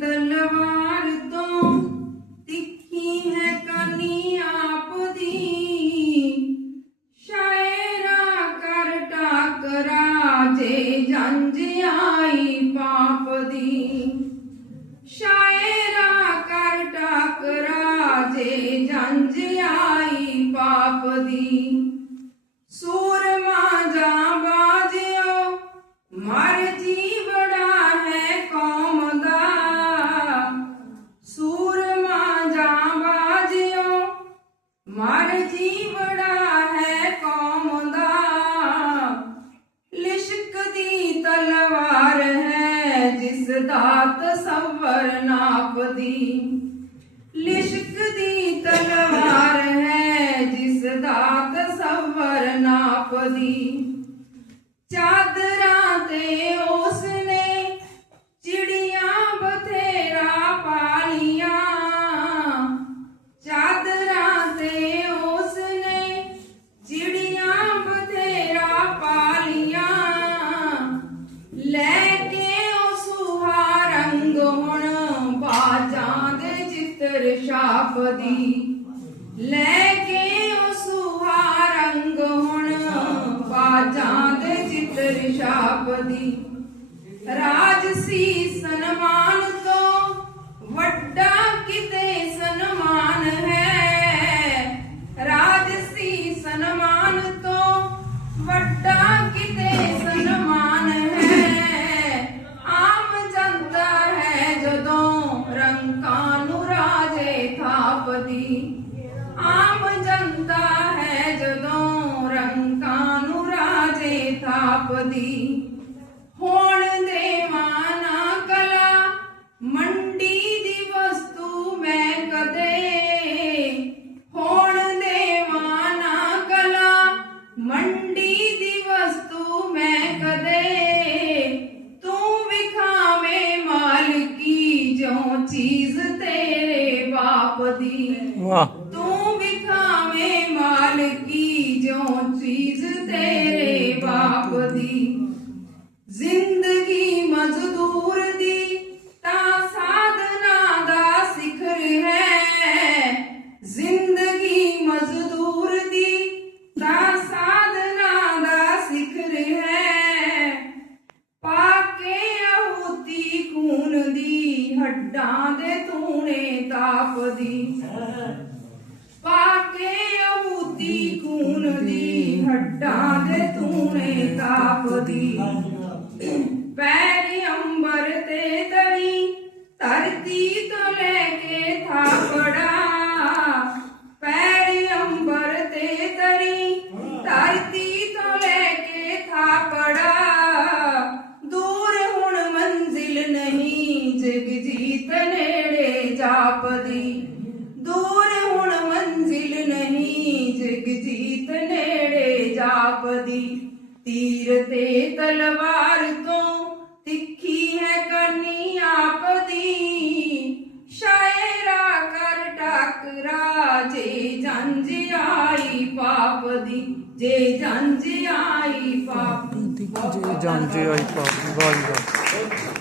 तलवार तो तिखी कनी आप दी शायरा कर टाकरा जंज आई पाप दी शायरा कर टाकरा जंज आई पाप दी जीवड़ा है कौम लिशक दी तलवार है जिस दा तसवर नापदी ਚਿੱਤਰ ਲੈ ਕੇ ਉਹ ਸੁਹਾ ਰੰਗ ਹੁਣ ਬਾਜਾਂ ਦੇ ਚਿੱਤਰ ਛਾਪਦੀ ਰਾਜਸੀ ਸਨਮਾਨ ਤੋਂ ਵੱਡਾ ਕਿਤੇ ਸਨਮਾਨ ਹੈ। ਰਾਜ ਸੀ ਸਨਮਾਨ ਤੋਂ ਵੱਡਾ ਕਿਤੇ ਥਾਪਦੀ ਆਮ ਜਨਤਾ ਹੈ ਜਦੋਂ ਰੰਕਾਂ ਨੂੰ ਰਾਜੇ ਥਾਪਦੀ ਵਾਹ। ਤੂੰ ਵਿਖਾਵੇਂ ਮਾਲਕੀ ਜੋ ਚੀਜ਼ ਤੇਰੇ ਬਾਪ ਦੀ। ਜ਼ਿੰਦਗੀ ਮਜ਼ਦੂਰ ਦੀ, ਤਾਂ ਸਾਧਨਾ ਦਾ ਸਿਖਰ ਹੈ। ਜ਼ਿੰਦਗੀ ਮਜ਼ਦੂਰ ਦੀ, ਤਾਂ ਸਾਧਨਾ ਦਾ ਸਿਖਰ ਹੈ। ਪਾਕੇ ਆਹੂਤੀ ਖੂਨ ਦੀ ਹੱਡਾਂ ਦੇ ਤੂੰ पाके अबूती खून दी तूने ताप दी पैरी ते तरी तरती तो लेके था पैरी अंबर ते तरी तो लेके था पड़ा तो दूर हुण मंजिल नहीं, जग जीत नेड़े जापदी। प्रतापदी तीर ते तलवार तो तिखी है करनी आपदी। शायरा कर टकरा जे जंज आई पाप दी जे जंज आई पाप। जे जंज आई पापदी, वाह वाह।